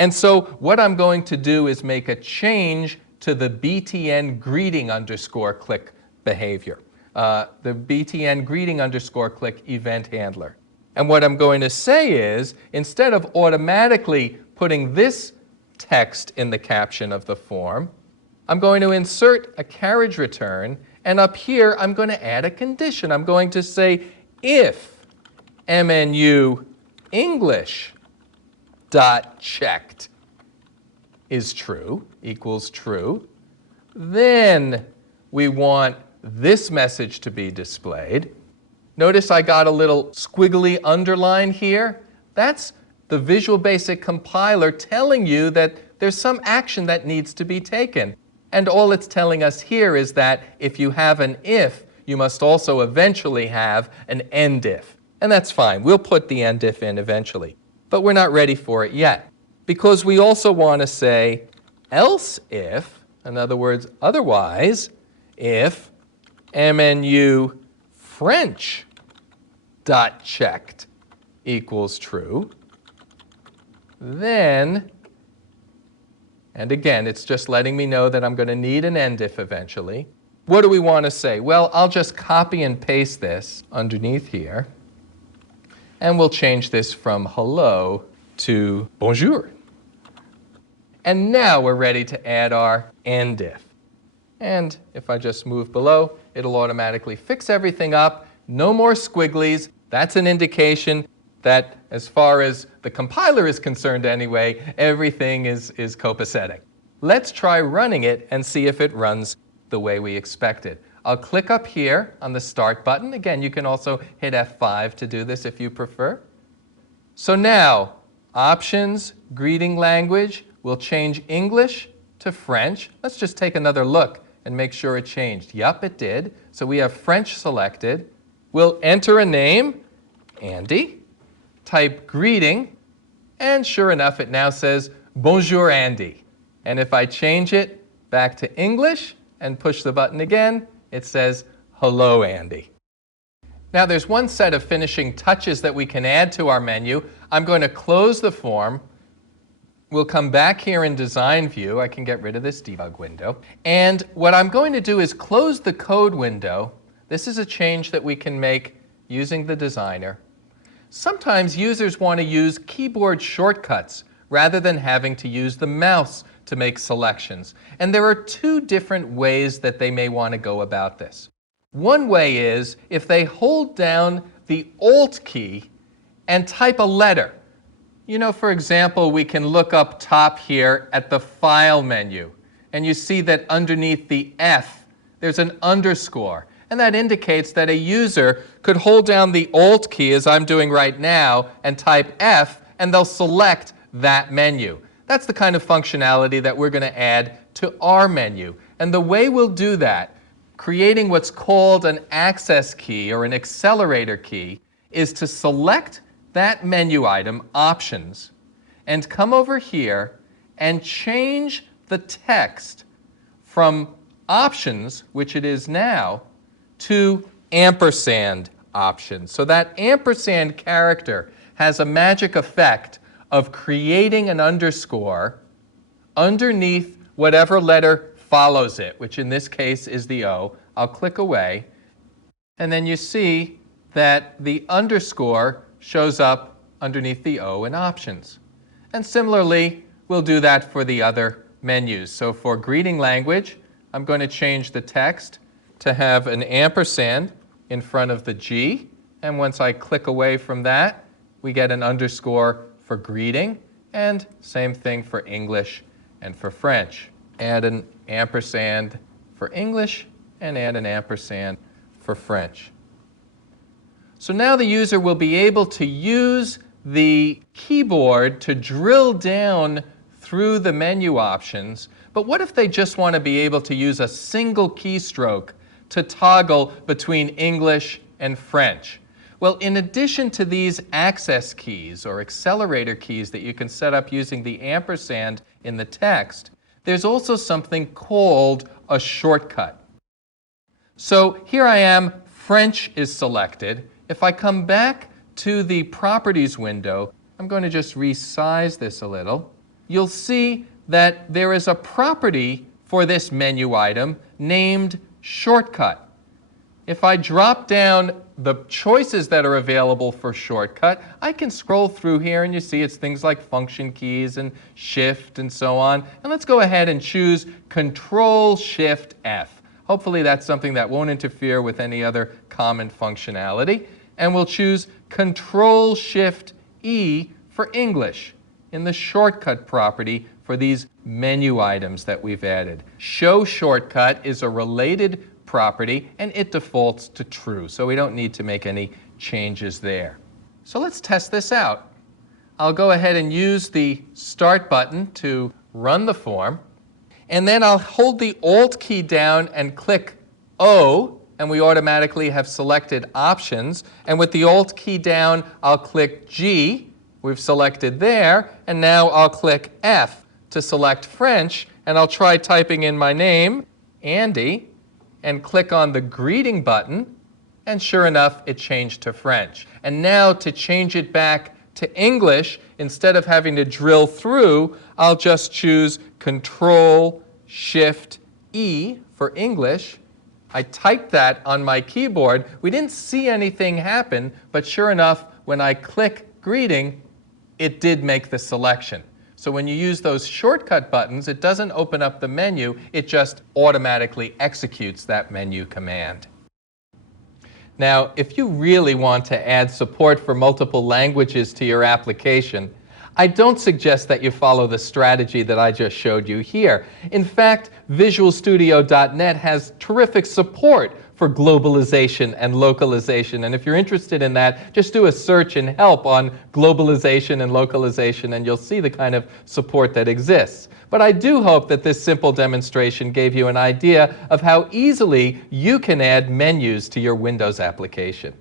And so what I'm going to do is make a change to the btn greeting underscore click behavior, the btn greeting underscore click event handler. And what I'm going to say is, instead of automatically putting this text in the caption of the form, I'm going to insert a carriage return, and up here I'm going to add a condition. I'm going to say if MNU English dot checked is true, equals true, then we want this message to be displayed. Notice I got a little squiggly underline here. That's the Visual Basic compiler telling you that there's some action that needs to be taken. And all it's telling us here is that if you have an if, you must also eventually have an end if. And that's fine. We'll put the end if in eventually. But we're not ready for it yet, because we also want to say else if, in other words, otherwise, if MNU French dot checked equals true, then, and again, it's just letting me know that I'm going to need an end if eventually. What do we want to say? Well, I'll just copy and paste this underneath here. And we'll change this from hello to bonjour. And now we're ready to add our end if. And if I just move below, it'll automatically fix everything up. No more squigglies. That's an indication that, as far as the compiler is concerned anyway, everything is copacetic. Let's try running it and see if it runs the way we expected. I'll click up here on the Start button. Again, you can also hit F5 to do this if you prefer. So now, options, greeting language, we'll change English to French. Let's just take another look and make sure it changed. Yup, it did. So we have French selected. We'll enter a name, Andy, type greeting, and sure enough, it now says Bonjour, Andy. And if I change it back to English and push the button again, it says, hello, Andy. Now, there's one set of finishing touches that we can add to our menu. I'm going to close the form. We'll come back here in Design View. I can get rid of this debug window. And what I'm going to do is close the code window. This is a change that we can make using the designer. Sometimes users want to use keyboard shortcuts rather than having to use the mouse to make selections. And there are two different ways that they may want to go about this. One way is if they hold down the Alt key and type a letter. You know, for example, we can look up top here at the File menu, and you see that underneath the F, there's an underscore. And that indicates that a user could hold down the Alt key, as I'm doing right now, and type F, and they'll select that menu. That's the kind of functionality that we're going to add to our menu. And the way we'll do that, creating what's called an access key or an accelerator key, is to select that menu item, Options, and come over here and change the text from Options, which it is now, to ampersand Options. So that ampersand character has a magic effect of creating an underscore underneath whatever letter follows it, which in this case is the O. I'll click away, and then you see that the underscore shows up underneath the O in Options. And similarly, we'll do that for the other menus. So for greeting language, I'm going to change the text to have an ampersand in front of the G, and once I click away from that, we get an underscore for greeting, and same thing for English and for French. Add an ampersand for English and add an ampersand for French. So now the user will be able to use the keyboard to drill down through the menu options, but what if they just want to be able to use a single keystroke to toggle between English and French? Well, in addition to these access keys or accelerator keys that you can set up using the ampersand in the text, there's also something called a shortcut. So here I am, French is selected. If I come back to the Properties window, I'm going to just resize this a little. you'll see that there is a property for this menu item named Shortcut. If I drop down the choices that are available for Shortcut, I can scroll through here and you see it's things like function keys and Shift and so on. And let's go ahead and choose Control-Shift-F. Hopefully that's something that won't interfere with any other common functionality. And we'll choose Control-Shift-E for English in the Shortcut property for these menu items that we've added. Show Shortcut is a related property, and it defaults to true, so we don't need to make any changes there. So let's test this out. I'll go ahead and use the Start button to run the form, and then I'll hold the Alt key down and click O, and we automatically have selected Options. And with the Alt key down, I'll click G. We've selected there, and now I'll click F to select French, and I'll try typing in my name, Andy, and click on the greeting button, and sure enough, it changed to French. And now to change it back to English, instead of having to drill through, I'll just choose Control-Shift-E for English. I typed that on my keyboard. We didn't see anything happen, but sure enough, when I click greeting, it did make the selection. So when you use those shortcut buttons, it doesn't open up the menu, it just automatically executes that menu command. Now, if you really want to add support for multiple languages to your application, I don't suggest that you follow the strategy that I just showed you here. In fact, VisualStudio.net has terrific support for globalization and localization. And if you're interested in that, just do a search in help on globalization and localization, and you'll see the kind of support that exists. But I do hope that this simple demonstration gave you an idea of how easily you can add menus to your Windows application.